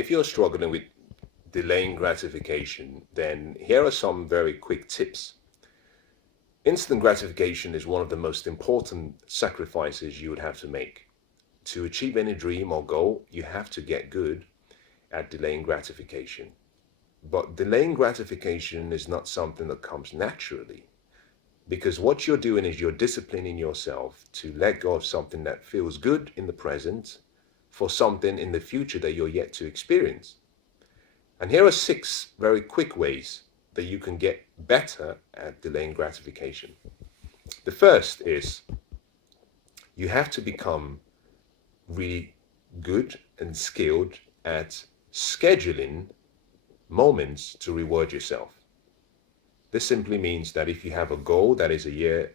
If you're struggling with delaying gratification, then here are some very quick tips. Instant gratification is one of the most important sacrifices you would have to make. To achieve any dream or goal, you have to get good at delaying gratification. But delaying gratification is not something that comes naturally, because what you're doing is you're disciplining yourself to let go of something that feels good in the present for something in the future that you're yet to experience. And here are 6 very quick ways that you can get better at delaying gratification. The first is you have to become really good and skilled at scheduling moments to reward yourself. This simply means that if you have a goal that is a year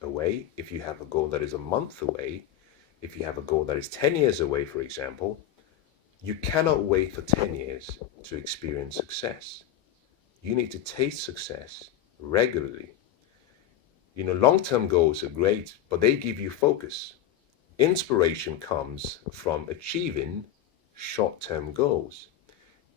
away, if you have a goal that is a month away, if you have a goal that is 10 years away, for example, you cannot wait for 10 years to experience success. You need to taste success regularly. Long-term goals are great, but they give you focus. Inspiration comes from achieving short-term goals.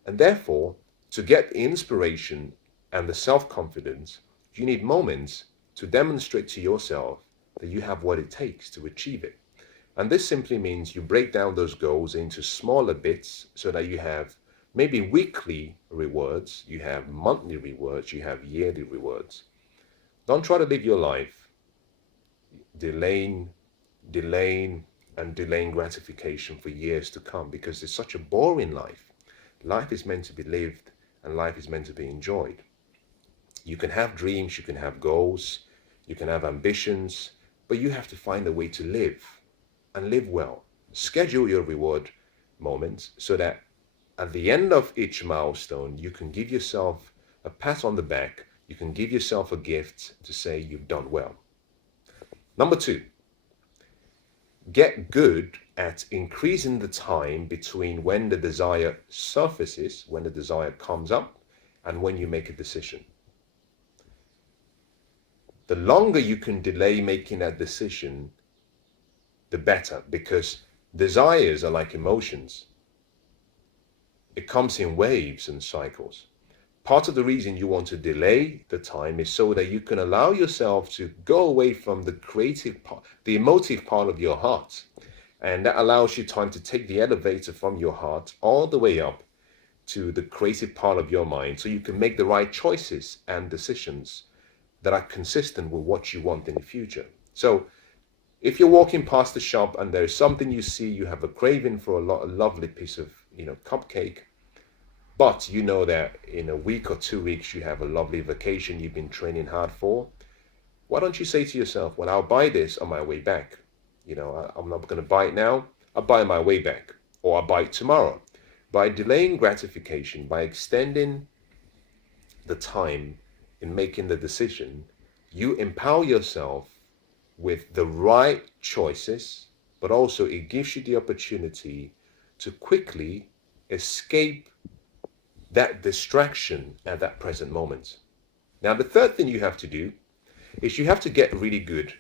And therefore, to get the inspiration and the self-confidence, you need moments to demonstrate to yourself that you have what it takes to achieve it. And this simply means you break down those goals into smaller bits so that you have maybe weekly rewards, you have monthly rewards, you have yearly rewards. Don't try to live your life delaying gratification for years to come, because it's such a boring life. Life is meant to be lived and life is meant to be enjoyed. You can have dreams, you can have goals, you can have ambitions, but you have to find a way to live and live well. Schedule your reward moments so that at the end of each milestone, you can give yourself a pat on the back. You can give yourself a gift to say you've done well. Number 2, get good at increasing the time between when the desire surfaces, when the desire comes up, and when you make a decision. The longer you can delay making that decision, the better, because desires are like emotions. It comes in waves and cycles. Part of the reason you want to delay the time is so that you can allow yourself to go away from the creative part, the emotive part of your heart. And that allows you time to take the elevator from your heart all the way up to the creative part of your mind, so you can make the right choices and decisions that are consistent with what you want in the future. So if you're walking past the shop and there's something you see, you have a craving for a lovely piece of, cupcake, but you know that in a week or 2 weeks you have a lovely vacation you've been training hard for, why don't you say to yourself, well, I'll buy this on my way back. I'm not going to buy it now, I'll buy it on my way back, or I'll buy it tomorrow. By delaying gratification, by extending the time in making the decision, you empower yourself with the right choices, but also it gives you the opportunity to quickly escape that distraction at that present moment. Now, the third thing you have to do is you have to get really good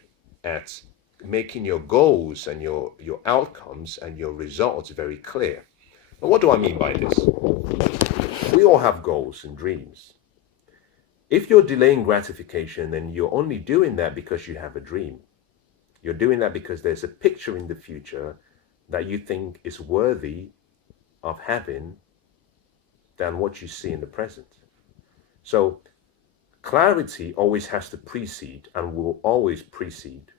at making your goals and your outcomes and your results very clear. Now, what do I mean by this? We all have goals and dreams. If you're delaying gratification, then you're only doing that because you have a dream. You're doing that because there's a picture in the future that you think is worthy of having than what you see in the present. So clarity always has to precede and will always precede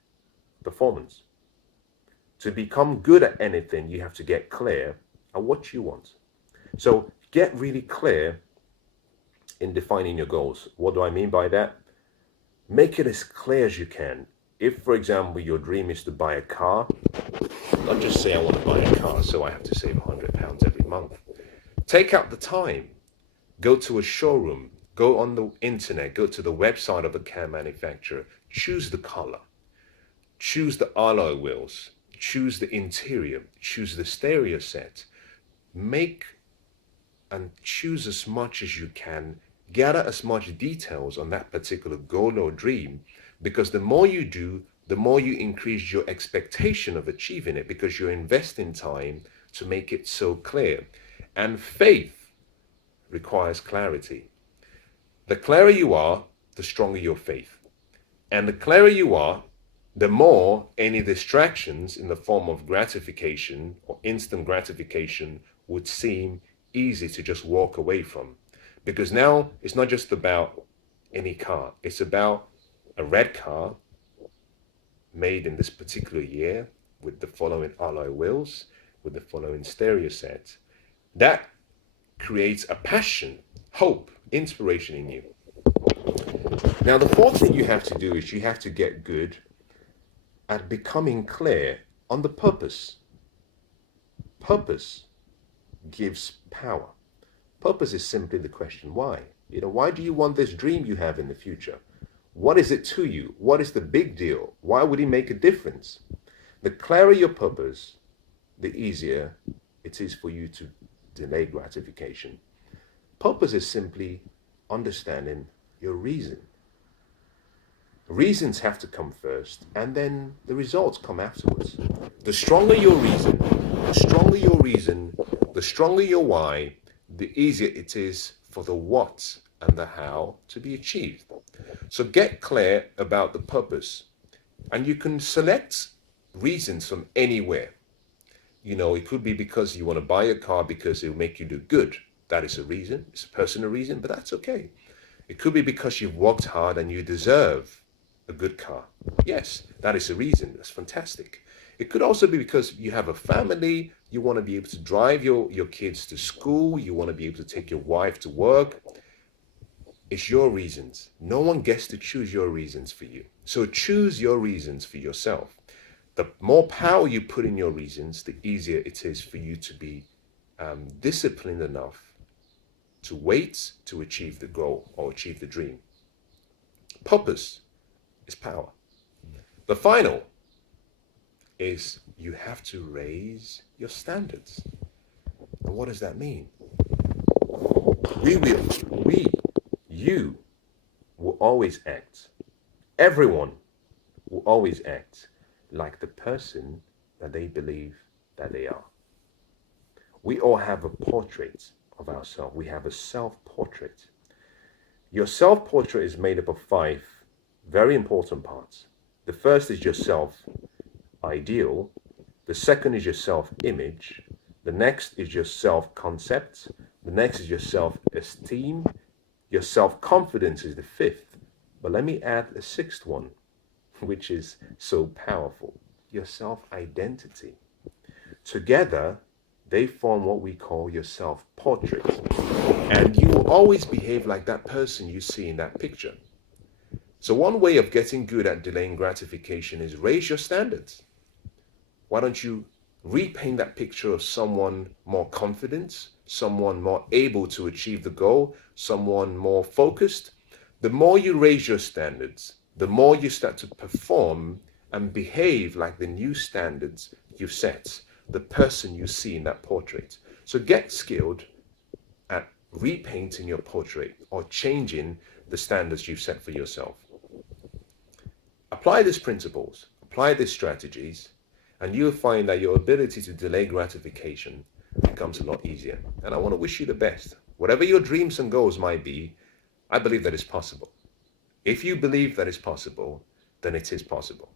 performance. To become good at anything, you have to get clear on what you want. So get really clear in defining your goals. What do I mean by that? Make it as clear as you can. If, for example, your dream is to buy a car, not just say I want to buy a car, so I have to save £100 every month. Take out the time. Go to a showroom. Go on the internet. Go to the website of a car manufacturer. Choose the color. Choose the alloy wheels. Choose the interior. Choose the stereo set. Make and choose as much as you can. Gather as much details on that particular goal or dream, because the more you do, the more you increase your expectation of achieving it, because you're investing time to make it so clear. And faith requires clarity. The clearer you are, the stronger your faith. And the clearer you are, the more any distractions in the form of gratification or instant gratification would seem easy to just walk away from. Because now it's not just about any car. It's about a red car made in this particular year with the following alloy wheels, with the following stereo set. That creates a passion, hope, inspiration in you. Now, the fourth thing you have to do is you have to get good at becoming clear on the purpose. Purpose gives power. Purpose is simply the question, why? Why do you want this dream you have in the future? What is it to you? What is the big deal? Why would it make a difference? The clearer your purpose, the easier it is for you to delay gratification. Purpose is simply understanding your reason. Reasons have to come first, and then the results come afterwards. The stronger your reason, the stronger your why, the easier it is for the what and the how to be achieved. So get clear about the purpose, and you can select reasons from anywhere. It could be because you want to buy a car because it will make you do good. That is a reason. It's a personal reason, but that's okay. It could be because you've worked hard and you deserve a good car. Yes, that is a reason. That's fantastic. It could also be because you have a family, you want to be able to drive your kids to school, you want to be able to take your wife to work. It's your reasons. No one gets to choose your reasons for you. So choose your reasons for yourself. The more power you put in your reasons, the easier it is for you to be disciplined enough to wait to achieve the goal or achieve the dream. Purpose is power. The final is you have to raise your standards. And what does that mean? You will always act. Everyone will always act like the person that they believe that they are. We all have a portrait of ourselves. We have a self-portrait. Your self-portrait is made up of 5 very important parts. The first is your self-ideal. The second is your self-image. The next is your self-concept. The next is your self-esteem. Your self-confidence is the 5th. But let me add a 6th one, which is so powerful. Your self-identity. Together, they form what we call your self-portrait. And you will always behave like that person you see in that picture. So one way of getting good at delaying gratification is raise your standards. Why don't you repaint that picture of someone more confident, someone more able to achieve the goal, someone more focused? The more you raise your standards, the more you start to perform and behave like the new standards you've set, the person you see in that portrait. So get skilled at repainting your portrait or changing the standards you've set for yourself. Apply these principles, apply these strategies, and you'll find that your ability to delay gratification becomes a lot easier. And I want to wish you the best. Whatever your dreams and goals might be, I believe that it's possible. If you believe that it's possible, then it is possible.